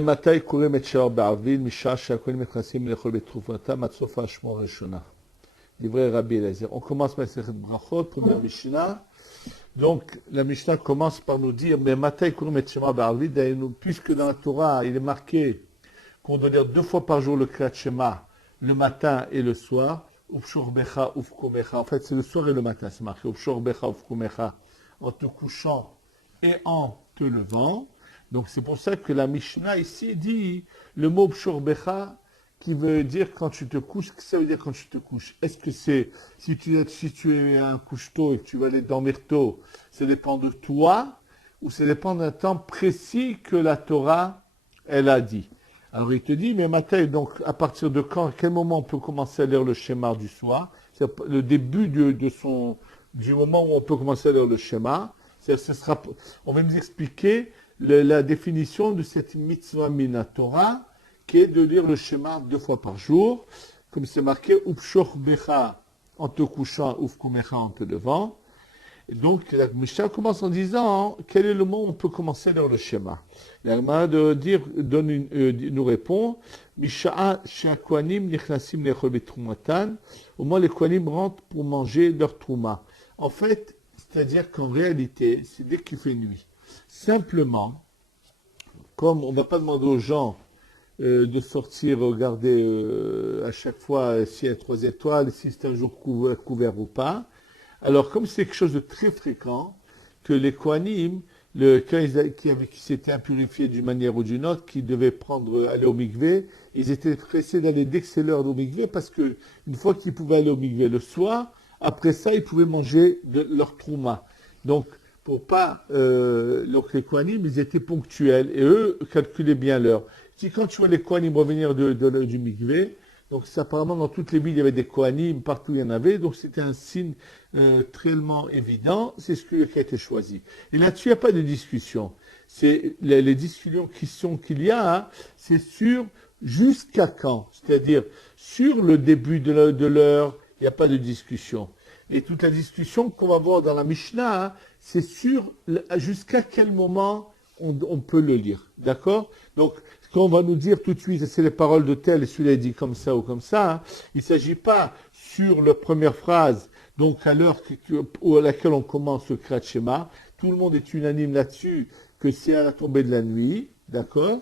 מתי קוראים את שער בערבית, משעה שהכהנים נכנסים לאכול בתרופתם, עד סוף השמוע הראשונה. דברי רבי אליעזר. On commence Masechet Brachot, première Mishnah. Donc, la Mishnah commence par nous dire, mais matin, puisque dans la Torah, il est marqué qu'on doit lire 2 fois par jour le Kriyat Shema, le matin et le soir, Ufshorbecha, Ufkumecha. En fait, c'est le soir et le matin, c'est marqué, Ufshorbecha, Ufkumecha, en te couchant et en te levant. Donc, c'est pour ça que la Mishnah ici dit le mot Ufshorbecha, qui veut dire quand tu te couches. Qu'est-ce que ça veut dire quand tu te couches? Est-ce que c'est, si tu es un couche-tôt et que tu vas aller dormir tôt, ça dépend de toi, ou ça dépend d'un temps précis que la Torah, elle a dit? Alors il te dit, mais matin, donc à partir de quand, à quel moment on peut commencer à lire le schéma du soir? C'est le début du moment où on peut commencer à lire le schéma. On va nous expliquer la définition de cette mitzvah mina Torah, qui est de lire le schéma 2 fois par jour, comme c'est marqué, Upshor Becha, en te couchant, Ufkumecha, en te levant. Et donc, la Mishnah commence en disant, quel est le moment où on peut commencer à lire le schéma? La Gemara nous répond, Misha'a she'akwanim nichnasim lechol betrumatan, au moment où les Kohanim rentrent pour manger leur trouma. En fait, c'est-à-dire qu'en réalité, c'est dès qu'il fait nuit. Simplement, comme on ne va pas demander aux gens de sortir, regarder à chaque fois s'il y a 3 étoiles, si c'est un jour couvert ou pas. Alors, comme c'est quelque chose de très fréquent, que les Kohanim, qui s'étaient impurifiés d'une manière ou d'une autre, qui devaient aller au mikvé, ils étaient pressés d'aller dès que c'est l'heure au mikvé, parce que une fois qu'ils pouvaient aller au mikvé le soir, après ça, ils pouvaient manger leur trouma. Donc, pour pas, donc les Kohanim, ils étaient ponctuels, et eux calculaient bien l'heure. Si quand tu vois les Kohanim revenir du mikvé, donc apparemment dans toutes les villes il y avait des Kohanim, partout il y en avait, donc c'était un signe tellement évident, c'est ce qui a été choisi. Et là-dessus, il n'y a pas de discussion. C'est les discussions qu'il y a, hein, c'est sur jusqu'à quand, c'est-à-dire sur le début de l'heure, il n'y a pas de discussion. Et toute la discussion qu'on va voir dans la Mishnah, hein, c'est sur jusqu'à quel moment on peut le lire, d'accord? Donc, quand on va nous dire tout de suite, c'est les paroles de tel, et celui-là dit comme ça ou comme ça, hein, il ne s'agit pas sur la première phrase, donc à l'heure à laquelle on commence le Kriyat Shema, tout le monde est unanime là-dessus, que c'est à la tombée de la nuit, d'accord?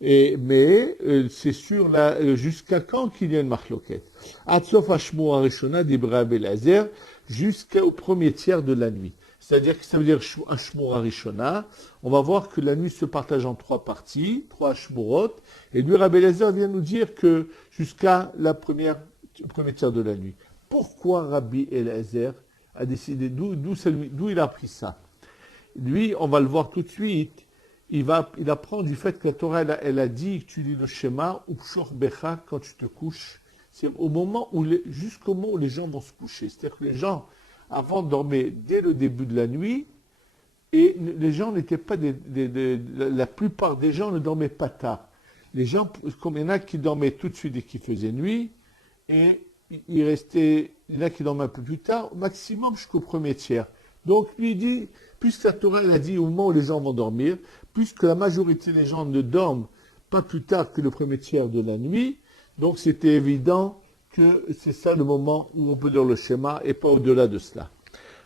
Mais c'est sur jusqu'à quand qu'il y a une marloquette. Atsof Hashmo Arishona d'Ibra Belazer, jusqu'au premier tiers de la nuit. C'est-à-dire que ça veut dire Hashmo Arishona. On va voir que la nuit se partage en 3 parties, 3 Hashmorot. Et lui, Rabbi Eliezer vient nous dire que jusqu'à le premier tiers de la nuit. Pourquoi Rabbi Eliezer a décidé, d'où il a pris ça? Lui, on va le voir tout de suite, il apprend du fait que la Torah, elle a dit que tu lis le schéma, Upshor Becha, quand tu te couches. C'est jusqu'au moment où les gens vont se coucher. C'est-à-dire que les gens, avant dormaient dès le début de la nuit, et les gens n'étaient pas la plupart des gens ne dormaient pas tard. Les gens, comme il y en a qui dormaient tout de suite et qui faisaient nuit, et il y en a qui dormaient un peu plus tard, au maximum jusqu'au premier tiers. Donc lui il dit, puisque la Torah elle a dit au moment où les gens vont dormir, puisque la majorité des gens ne dorment pas plus tard que le premier tiers de la nuit, donc c'était évident que c'est ça le moment où on peut lire le schéma et pas au-delà de cela.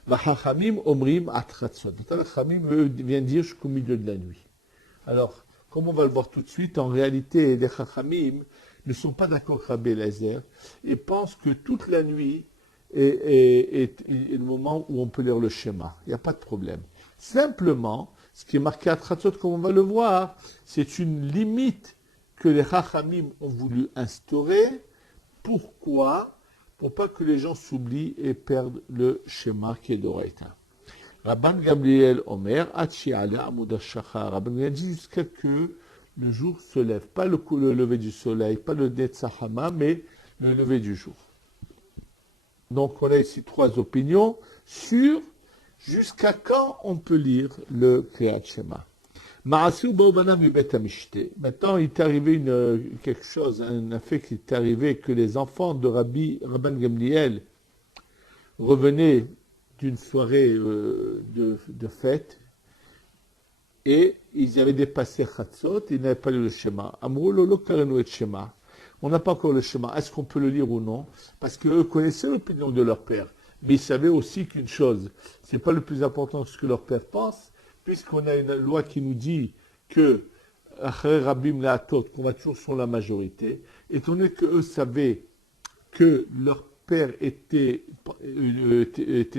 Vachachamim omrim atratzot. Les Chachamim viennent dire jusqu'au milieu de la nuit. Alors, comme on va le voir tout de suite, en réalité, les Chachamim ne sont pas d'accord avec Rabbi Eliezer et pensent que toute la nuit est le moment où on peut lire le schéma. Il n'y a pas de problème. Simplement, ce qui est marqué à Tratzot, comme on va le voir, c'est une limite que les Chachamim ont voulu instaurer. Pourquoi? Pour pas que les gens s'oublient et perdent le schéma qui est d'Oraïta. Rabban Gamliel Omer, Achiale Amouda Shachar. Rabban Gamliel dit jusqu'à que le jour se lève. Pas le lever du soleil, pas le Netzahama, mais le lever du jour. Donc on a ici 3 opinions sur jusqu'à quand on peut lire le Kriyat Shema. Maintenant, il est arrivé quelque chose, un fait qui est arrivé, que les enfants de Rabban Gamliel revenaient d'une soirée de fête, et ils avaient dépassé Chatzot, ils n'avaient pas lu le schéma. Amrou lolo karenu et schéma. On n'a pas encore le schéma. Est-ce qu'on peut le lire ou non? Parce qu'eux connaissaient l'opinion de leur père. Mais ils savaient aussi qu'une chose, c'est pas le plus important que ce que leur père pense, puisqu'on a une loi qui nous dit que Achrei Rabim Le'atot, qu'on va toujours sur la majorité, étant donné qu'eux savaient que leur père était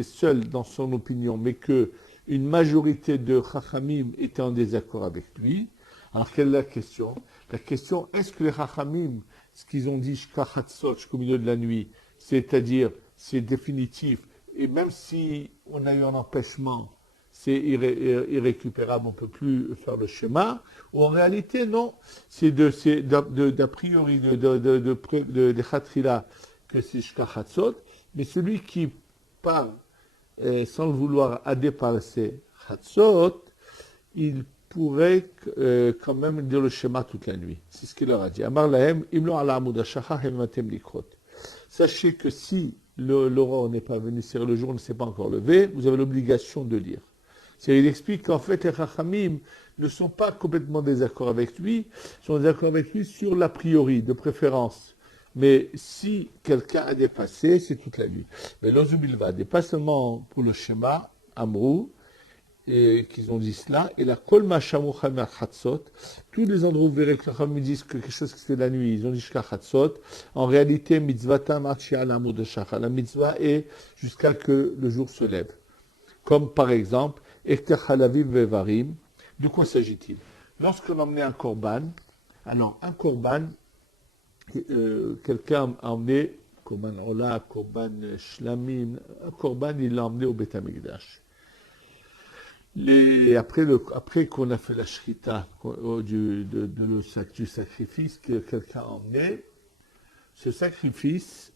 seul dans son opinion, mais que une majorité de Chachamim était en désaccord avec lui. Alors quelle est la question? La question, est-ce que les Chachamim, ce qu'ils ont dit jusqu'à Chatzot, jusqu'au milieu de la nuit, c'est-à-dire c'est définitif, et même si on a eu un empêchement, c'est irrécupérable, on ne peut plus faire le schéma, ou en réalité, non, c'est d'a priori, de Chatrila, que c'est jusqu'à Chatzot, mais celui qui part sans le vouloir à dépasser Chatzot, il pourrait quand même dire le schéma toute la nuit. C'est ce qu'il leur a dit. Amar lahem, imlo ala amud hashachar hematem likrot. Sachez que si l'aurore n'est pas venue, c'est le jour ne s'est pas encore levé, vous avez l'obligation de lire. Il explique qu'en fait, les Chachamim ne sont pas complètement désaccords avec lui, ils sont désaccords avec lui sur l'a priori, de préférence. Mais si quelqu'un a dépassé, c'est toute la nuit. Mais l'Ozubilvad, et pas seulement pour le schéma, Amrou, et qu'ils ont dit cela, et la Kol Mashamu Chamer Chatzot, tous les endroits où vous verrez que les Chachamim disent que quelque chose qui se fait la nuit, ils ont dit jusqu'à Chatzot, en réalité, mitzvatam archia l'amud de shachar. La mitzvah est jusqu'à que le jour se lève. Comme par exemple, Ekter Chalavim Vevarim. De quoi s'agit-il? Lorsqu'on emmenait un korban, alors un korban, quelqu'un a emmené korban ola, korban shlamim, un korban, il l'a emmené au Beth Amikdash. Après qu'on a fait la shrita du sacrifice que quelqu'un a emmené, ce sacrifice,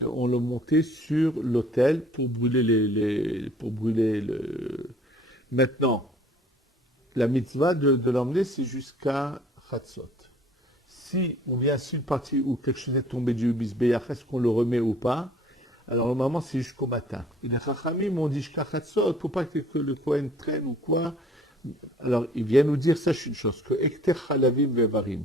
on l'a monté sur l'autel pour brûler Maintenant, la mitzvah de l'emmener, c'est jusqu'à Chatzot. Si une partie où quelque chose est tombé du Bisbeyach, est-ce qu'on le remet ou pas? Alors normalement, c'est jusqu'au matin. Et les Chachamim m'ont dit jusqu'à Chatzot, pour pas que le Kohen traîne ou quoi. Alors, il vient nous dire, sache une chose, que Ekter Chalavim Vevarim,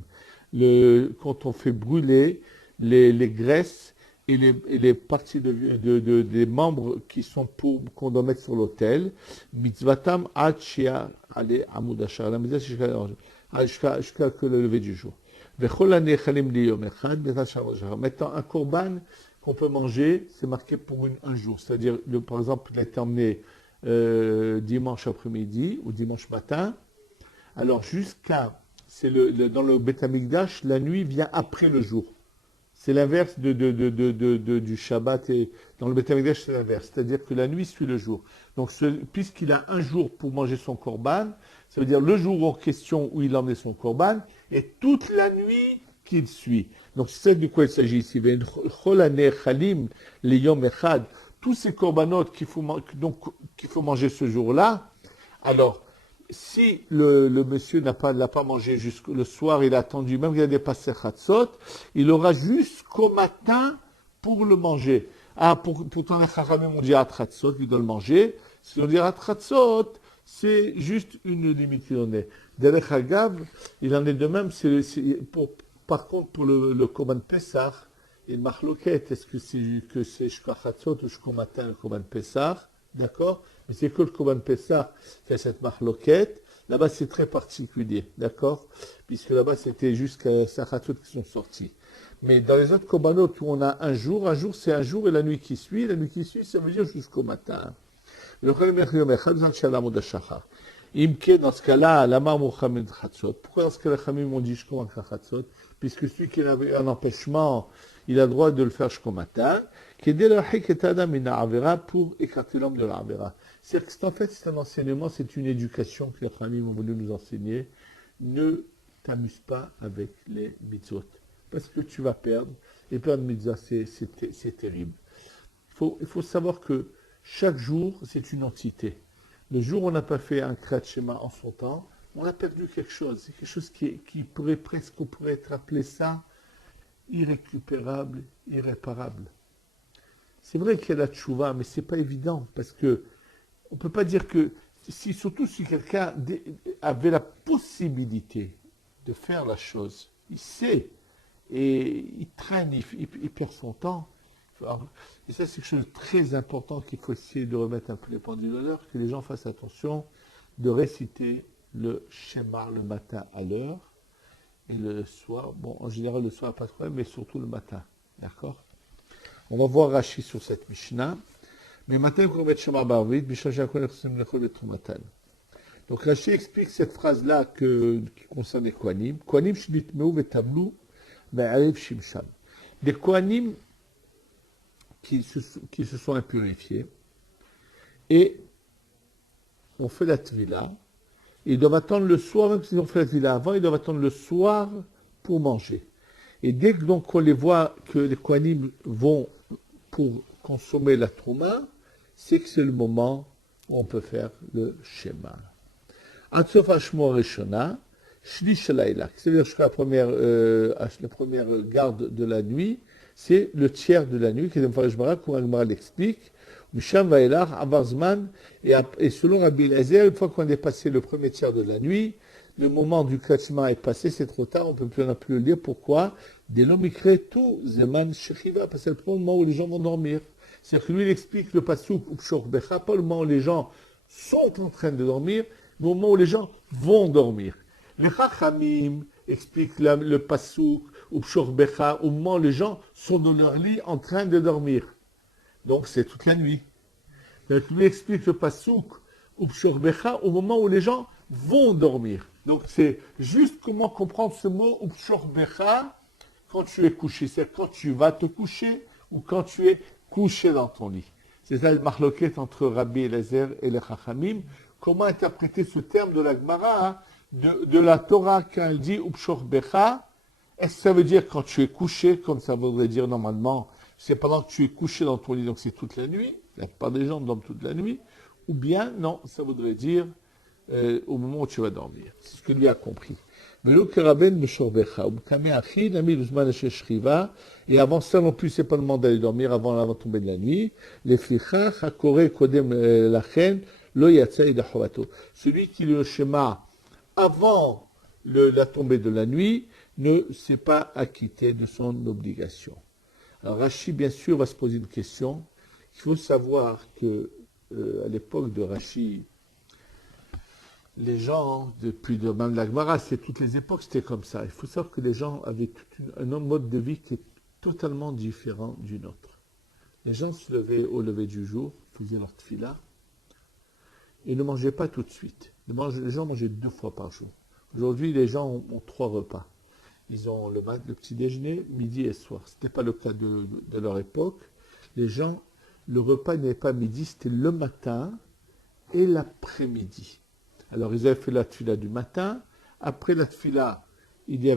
quand on fait brûler les graisses et les parties des membres qui sont qu'on doit mettre sur l'autel, mitzvatam ad shia ale amud hashar, la mitzvah jusqu'à que le lever du jour. Vechol hanechalim liyom echad betashar shachar. Maintenant, un korban qu'on peut manger, c'est marqué pour un jour. C'est-à-dire, par exemple, il a été emmené dimanche après-midi ou dimanche matin. Alors, dans le Beth Amikdash, la nuit vient après le jour. C'est l'inverse du Shabbat. Et dans le Beth Amikdash, c'est l'inverse. C'est-à-dire que la nuit suit le jour. Donc, puisqu'il a un jour pour manger son korban, ça veut dire le jour en question où il a emmené son korban, et toute la nuit qu'il suit. Donc, c'est de quoi il s'agit ici. Tous ces korbanotes qu'il faut manger ce jour-là. Alors, si le monsieur l'a pas mangé jusqu'au soir, il a attendu, même qu'il a dépassé Chatzot, il aura jusqu'au matin pour le manger. Pourtant, les Chachamim ont dit à Chatzot, il doit le manger. Si on dit à Chatzot, c'est juste une limite qu'il en est. Derech Hagav, il en est de même, par contre, pour le Korban Pessah, il machloket, est-ce que c'est jusqu'à Chatzot ou jusqu'au matin le Korban Pessah? D'accord? Mais c'est que le Korban Pessah qui a cette marloquette. Là-bas, c'est très particulier. D'accord? Puisque là-bas, c'était jusqu'à Sachatot qui sont sortis. Mais dans les autres Korbanot où on a un jour, c'est un jour et la nuit qui suit. La nuit qui suit, ça veut dire jusqu'au matin. Le Imke, dans ce cas-là, Lama Mohamed Chatzot. Pourquoi dans ce cas-là, Khamim ont dit jusqu'au Chatzot? Puisque celui qui avait un empêchement, il a le droit de le faire jusqu'au matin. Pour écarter l'homme de l'Avera. C'est-à-dire que en fait, c'est un enseignement, c'est une éducation que les Khamim ont voulu nous enseigner. Ne t'amuse pas avec les mitzvot. Parce que tu vas perdre. Et perdre mitzvah, c'est terrible. Il faut savoir que chaque jour, c'est une entité. Le jour où on n'a pas fait un Kriyat Shema en son temps, on a perdu quelque chose. C'est quelque chose qui pourrait presque, on pourrait être appelé ça, irrécupérable, irréparable. C'est vrai qu'il y a la tchouva, mais c'est pas évident, parce que on peut pas dire que surtout si quelqu'un avait la possibilité de faire la chose, il sait, et il traîne, il perd son temps. Et ça, c'est quelque chose de très important qu'il faut essayer de remettre un peu les pendules à l'heure, que les gens fassent attention de réciter le schéma le matin à l'heure, et le soir, bon, en général, le soir, pas de problème, mais surtout le matin. D'accord? On va voir Rashi sur cette Mishnah. Mais maintenant, on va mettre Shema Barvit, Mishnah Shakon Echsem Lechol Betrumatan. Donc Rashi explique cette phrase-là qui concerne les Kohanim. Kohanim Shnitmeu Vetamlu Ve'arev Shimsham. Des Kohanim qui se sont impurifiés et on fait la Tvila. Ils doivent attendre le soir, même s'ils ont fait la Tvila avant, ils doivent attendre le soir pour manger. Et dès que donc on les voit que les Kohanim vont pour consommer la Trouma, c'est que c'est le moment où on peut faire le schéma. Atsof Hashmo Rishona, Shlish Laila, c'est-à-dire jusqu'à la première garde de la nuit, c'est le tiers de la nuit, comme Agmara l'explique, Misham Vaelach, Avarzman, et selon Rabbi Eliezer, une fois qu'on a dépassé le premier tiers de la nuit, le moment du Kriyat est passé, c'est trop tard, on ne peut plus le lire. Pourquoi? Dès l'omikre tout, Zeman Shechiva, parce que c'est le moment où les gens vont dormir. C'est-à-dire que lui, il explique le pasouk Upshor Becha, pas le moment où les gens sont en train de dormir, mais au moment où les gens vont dormir. Les Chachamim expliquent le pasouk Upshor Becha, au moment où les gens sont dans leur lit en train de dormir. Donc c'est toute la nuit. Donc lui explique le pasouk Upshor Becha, au moment où les gens vont dormir. Donc c'est juste comment comprendre ce mot Upshor Becha quand tu es couché. C'est quand tu vas te coucher ou quand tu es couché dans ton lit. C'est ça le marloquet entre Rabbi Eliezer et les Chachamim. Comment interpréter ce terme de la Gemara, de la Torah, quand elle dit Upshor Becha? Est-ce que ça veut dire quand tu es couché, comme ça voudrait dire normalement, c'est pendant que tu es couché dans ton lit, donc c'est toute la nuit, la plupart des gens dorment toute la nuit, ou bien, non, ça voudrait dire au moment où tu vas dormir. C'est ce que lui a compris. Et avant ça non plus, c'est pas le moment d'aller dormir avant la tombée de la nuit. Celui qui lit le schéma avant la tombée de la nuit ne s'est pas acquitté de son obligation. Alors Rashi, bien sûr, va se poser une question. Il faut savoir que à l'époque de Rashi, les gens, depuis même la Gemara, c'est toutes les époques, c'était comme ça. Il faut savoir que les gens avaient un mode de vie qui est totalement différent du nôtre. Les gens se levaient au lever du jour, faisaient leur tfila, et ne mangeaient pas tout de suite. Les gens mangeaient 2 fois par jour. Aujourd'hui, les gens ont 3 repas. Ils ont le petit déjeuner, midi et soir. Ce n'était pas le cas de leur époque. Les gens, le repas n'était pas midi, c'était le matin et l'après-midi. Alors, ils avaient fait la tfila du matin. Après la tfila, ils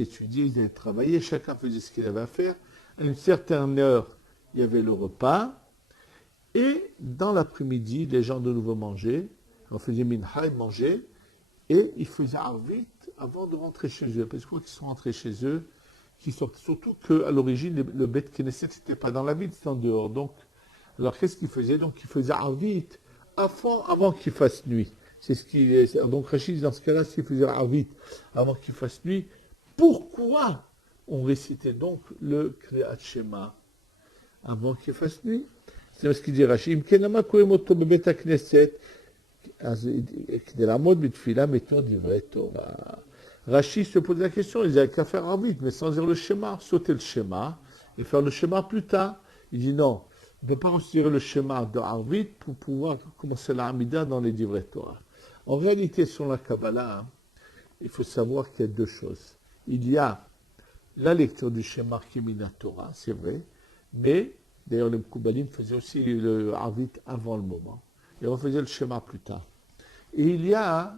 étudiaient, ils allaient travailler. Chacun faisait ce qu'il avait à faire. À une certaine heure, il y avait le repas. Et dans l'après-midi, les gens de nouveau mangeaient. On faisait mincha, ils mangeaient. Et ils faisaient arvit avant de rentrer chez eux. Parce qu'ils sont rentrés chez eux, qui sortent. Surtout qu'à l'origine, le Bet Knesset, c'était pas dans la ville, c'était en dehors. Donc, alors qu'est-ce qu'ils faisaient? Donc, ils faisaient arvit avant qu'il fasse nuit. C'est ce qui est. Donc Rachid, dans ce cas-là, s'il faisait Arvit avant qu'il fasse nuit, pourquoi on récitait donc le Kriyat Shema avant qu'il fasse nuit? C'est ce qu'il dit Rachid. Rachid se pose la question, il disait qu'à faire Arvit, mais sans dire le schéma, sauter le schéma et faire le schéma plus tard. Il dit non. On ne peut pas considérer le schéma de Arvit pour pouvoir commencer la Hamida dans les Divrei Torah. En réalité, sur la Kabbalah, il faut savoir qu'il y a 2 choses. Il y a la lecture du schéma qui est Mina Torah, c'est vrai, mais d'ailleurs les Mkoubalim faisaient aussi le Arvit avant le moment. Et on faisait le schéma plus tard. Et il y a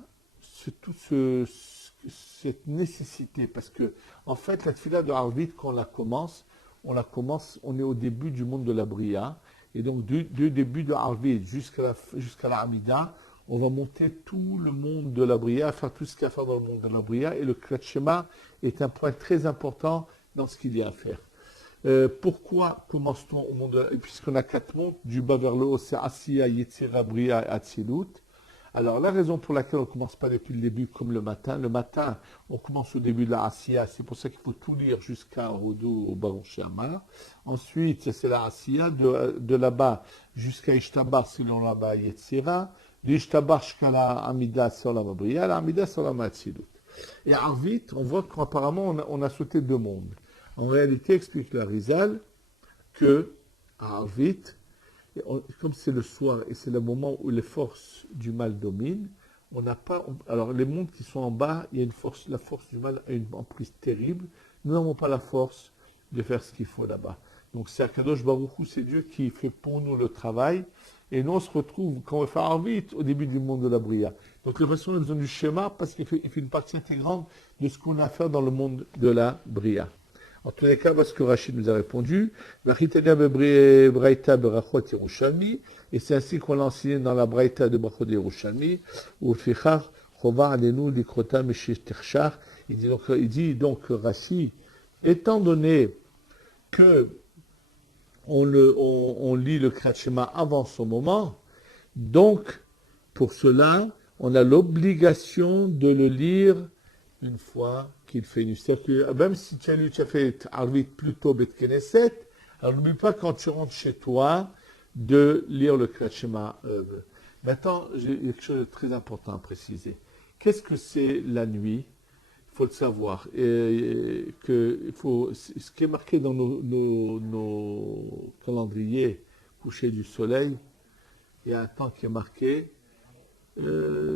cette nécessité, parce que en fait, la tfila de Arvit, quand on est au début du monde de la Bria, et donc du début de Arvit jusqu'à la Hamida, on va monter tout le monde de la Bria, faire tout ce qu'il y a à faire dans le monde de la Bria, et le Kriyat Shema est un point très important dans ce qu'il y a à faire. Pourquoi commence-t-on au monde, puisqu'on a 4 mondes, du bas vers le haut, c'est Asiya, Yetzira, Bria et Atzilut. Alors, la raison pour laquelle on ne commence pas depuis le début comme le matin, on commence au début de la Asiya, c'est pour ça qu'il faut tout lire jusqu'à Houdou, au Baruch She'amar. Ensuite, c'est la Asiya, de là-bas jusqu'à Ishtabar, selon là-bas Yetzira, de Ishtabar jusqu'à la Amida, sur la Bria, la Amida, sur la Atzilut. Et à Arvit, on voit qu'apparemment, on a sauté 2 mondes. En réalité, explique la Rizal que à Arvit, comme c'est le soir et c'est le moment où les forces du mal dominent, on n'a pas. Alors, les mondes qui sont en bas, il y a une force, la force du mal a une emprise terrible. Nous n'avons pas la force de faire ce qu'il faut là-bas. Donc, c'est Akadosh Baruch Hu, c'est Dieu qui fait pour nous le travail. Et nous, on se retrouve, quand on fait Arvit, au début du monde de la Bria. Donc, les façons, elles ont du schéma parce qu'il fait une partie intégrante de ce qu'on a à faire dans le monde de la Bria. En tous les cas, parce que Rachid nous a répondu, et c'est ainsi qu'on l'a enseigné dans la Braïta de Brachot de Yerushalmi, où il dit donc Rachid, étant donné que on lit le Kriyat Shema avant son moment, donc pour cela, on a l'obligation de le lire une fois qu'il fait une histoire. Même si tu as fait Arvit plus tôt, Bet Knesset, alors n'oublie pas quand tu rentres chez toi de lire le Kriyat Shema. Maintenant, j'ai quelque chose de très important à préciser. Qu'est-ce que c'est la nuit? Il faut le savoir. Ce qui est marqué dans nos calendriers coucher du soleil, il y a un temps qui est marqué.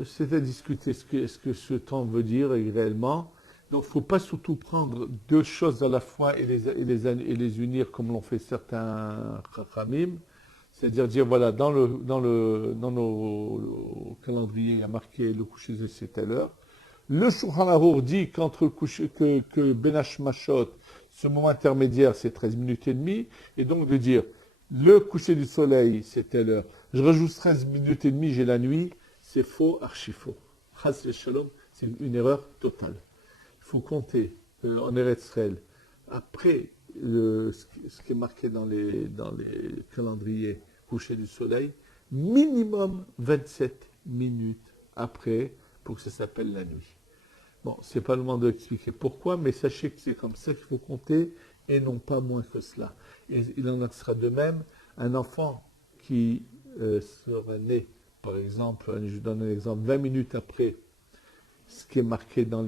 C'est à discuter ce que ce temps veut dire réellement. Donc, il ne faut pas surtout prendre 2 choses à la fois et les unir comme l'ont fait certains Chachamim. C'est-à-dire dire, voilà, dans nos calendriers, il y a marqué le coucher de c'est telle heure. Le Shulchan Arour dit qu'entre le coucher, que Ben Hashmashot, ce moment intermédiaire, c'est 13 minutes et demie. Et donc de dire, le coucher du soleil, c'est telle heure. Je rajoute 13 minutes et demie, j'ai la nuit. C'est faux, archi faux. Chas Shalom, c'est une erreur totale. Il faut compter en Eretz Israël. Après ce qui est marqué dans les calendriers coucher du soleil, minimum 27 minutes après pour que ça s'appelle la nuit. Bon, c'est pas le moment d'expliquer pourquoi, mais sachez que c'est comme ça qu'il faut compter et non pas moins que cela. Et il en sera de même un enfant qui sera né, par exemple, je donne un exemple, 20 minutes après ce qui est marqué dans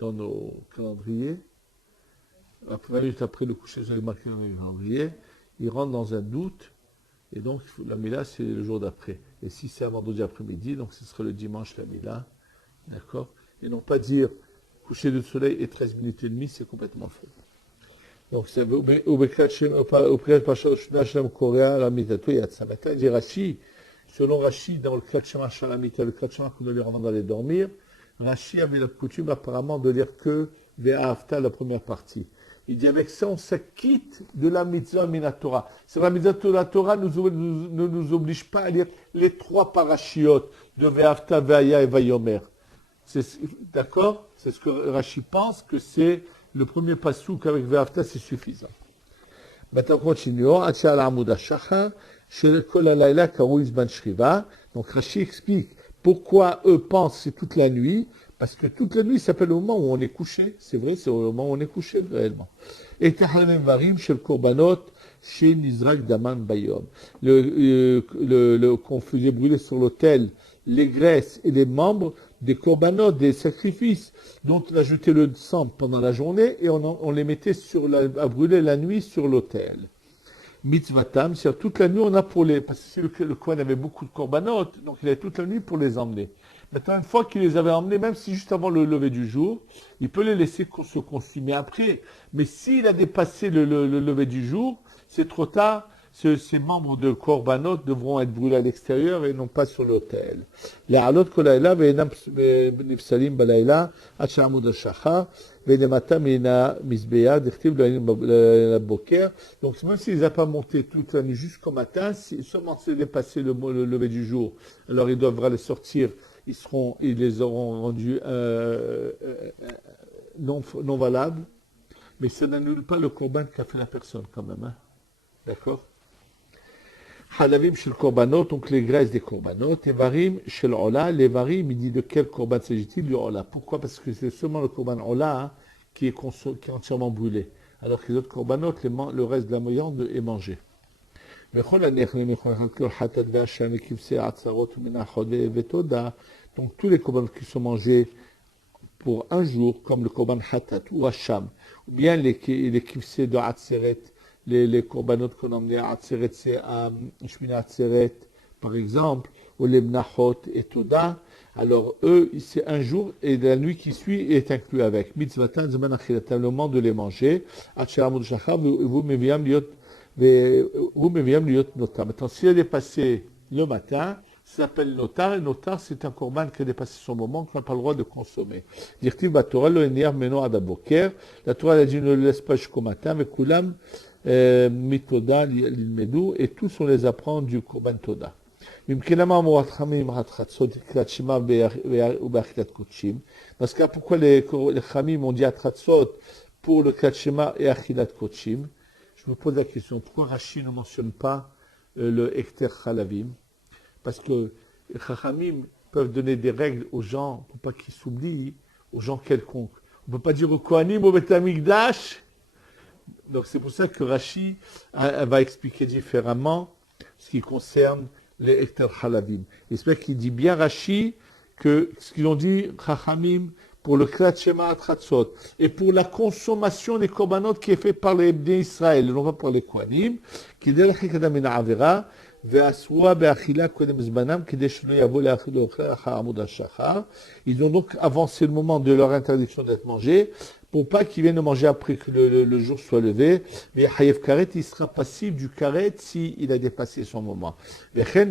nos calendriers, 20 minutes après le coucher de soleil marqué dans les calendriers, il rentre dans un doute, et donc la Mila, c'est le jour d'après. Et si c'est un vendredi après-midi, donc ce sera le dimanche la Mila, d'accord? Et non pas dire coucher du soleil et 13 minutes et demie, c'est complètement faux. Donc, c'est au prière Pashashna Shalom Korea, la Mitato Yatsamatin, dit Rashi, selon Rashi, dans le Kriyat Shema Shalamita, le Kriyat Shema qu'on doit lire avant d'aller dormir, Rashi avait la coutume apparemment de lire que Ve'ahavta, la première partie. Il dit avec ça, on s'acquitte de la mitzvah minatora. C'est la mitzvah de la Torah ne nous oblige pas à lire les 3 parachiotes de Ve'ahavta, Ve'aya et Vayomer. D'accord? C'est ce que Rashi pense, que c'est le premier passouk avec Ve'ahavta, c'est suffisant. Maintenant, continuons. Donc, Rashi explique pourquoi eux pensent c'est toute la nuit, parce que toute la nuit s'appelle le moment où on est couché. C'est vrai, c'est au moment où on est couché, réellement. Et qu'on faisait brûler sur l'autel les graisses et les membres des korbanot, des sacrifices, dont on a jeté le sang pendant la journée et on les mettait à brûler la nuit sur l'autel. Mitzvatam, c'est-à-dire toute la nuit on a parce que le Kohen avait beaucoup de korbanot, donc il avait toute la nuit pour les emmener. Maintenant, une fois qu'il les avait emmenés, même si juste avant le lever du jour, il peut les laisser se consumer après. Mais s'il a dépassé le lever du jour, c'est trop tard. Ces membres de korbanot devront être brûlés à l'extérieur et non pas sur l'autel. Les halot kolayla ve'enam nifsalim balayla achamud ashachar ve'nemata mina misbeya d'echtiv la boker. Donc même s'ils n'ont pas monté toute la nuit jusqu'au matin, si seulement c'est dépassé le lever du jour, alors ils doivent les sortir. Ils les auront rendus non valables. Mais ça n'annule pas le korban qu'a fait la personne quand même. Hein. D'accord? Halavim shel korbanot, donc les graisses des korbanot, et varim shel ola, les varim, il dit de quel korban s'agit-il? Du ola. Pourquoi? Parce que c'est seulement le korban ola hein, qui est entièrement brûlé, alors que les autres korbanot, le reste de la viande est mangé. Donc tous les korbanot qui sont mangés pour un jour, comme le korban hatat ou hacham, ou bien les kivsé de Hatzeret, les korbanot qu'on a emmenés à Hatzeret, c'est à Shmina Hatzeret, par exemple, ou les Mnachot et Toda, alors eux, c'est un jour, et la nuit qui suit est inclus avec. Mitzvatan, Zaman Achilatam, le moment de les manger, Hacharamud Shachar, vous meviam liot notar. Maintenant, s'il a dépassé le matin, ça s'appelle notar, et notar, c'est un korban qui a dépassé son moment, qu'on n'a pas le droit de consommer. Dirtiv Batora, lo enir meno adaboker, la Torah a dit ne le laisse pas jusqu'au matin, mais kulam mitoda l'ilmedou, et tous on les apprend du korban toda. Dans ce cas, pourquoi les chamim ont dit atratzot pour le klatshema et achilat kochim? Je me pose la question, pourquoi Rashi ne mentionne pas le ekter chalavim? Parce que les chachamim peuvent donner des règles aux gens pour pas qu'ils s'oublient, aux gens quelconques. On ne peut pas dire au Kohanim, au Beth Amikdash. Donc c'est pour ça que Rashi va expliquer différemment ce qui concerne les Ekter Halavim. J'espère qu'il dit bien Rashi que ce qu'ils ont dit chachamim pour le Klat Shema Atratzot et pour la consommation des korbanot qui est fait par les Bnei Israël, non pas par les Kohanim, qui dès la chikadam min avera. Ils ont donc avancé le moment de leur interdiction d'être mangés pour pas qu'ils viennent manger après que le jour soit levé. Mais Hayev Karet, il sera passif du Karet s'il a dépassé son moment. Et ainsi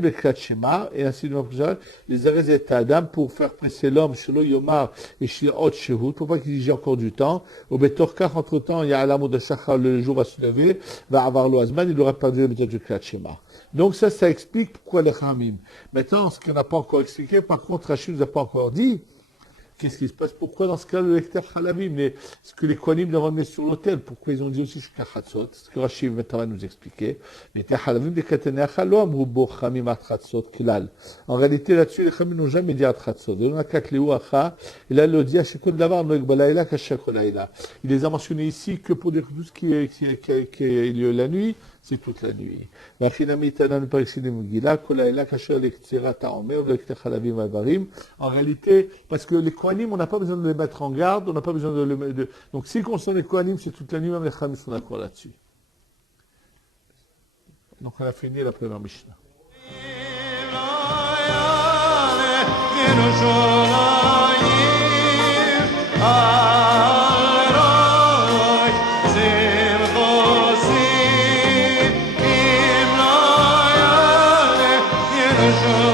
de suite, les arrêts d'état Adam pour faire presser l'homme sur le Yomar et chez Hot Shehut, pour pas qu'il y ait encore du temps. Au Betorkar, entre temps, il y a Alamou de Shachar, le jour va se lever, va avoir l'Oazman, il aura perdu le méthode du Klat Shema. Donc ça explique pourquoi les Khamim. Maintenant, ce qu'on n'a pas encore expliqué, par contre, Rachid ne nous a pas encore dit, qu'est-ce qui se passe? Pourquoi dans ce cas, le lecteur Halavim, ce que les Kohanim doivent emmener sur l'autel? Pourquoi ils ont dit aussi jusqu'à Chatzot? Ce que Rachid maintenant va nous expliquer. Les Halavim des Kateneacha lo amru bo Chamim at Chatzot klal. En réalité, là-dessus, les Khamim n'ont jamais dit at Chatzot. Il a le dit à Shekod Davar Noeg Balaïla Kashakolaïla. Il les a mentionnés ici que pour dire tout ce qui est lieu la nuit, c'est toute la nuit. En réalité, parce que les Kohanim, on n'a pas besoin de les mettre en garde, on n'a pas besoin de... Donc, s'il concerne les Kohanim, c'est toute la nuit, même les Khamim sont d'accord là-dessus. Donc, on a fini la première Mishnah. Yerushalayim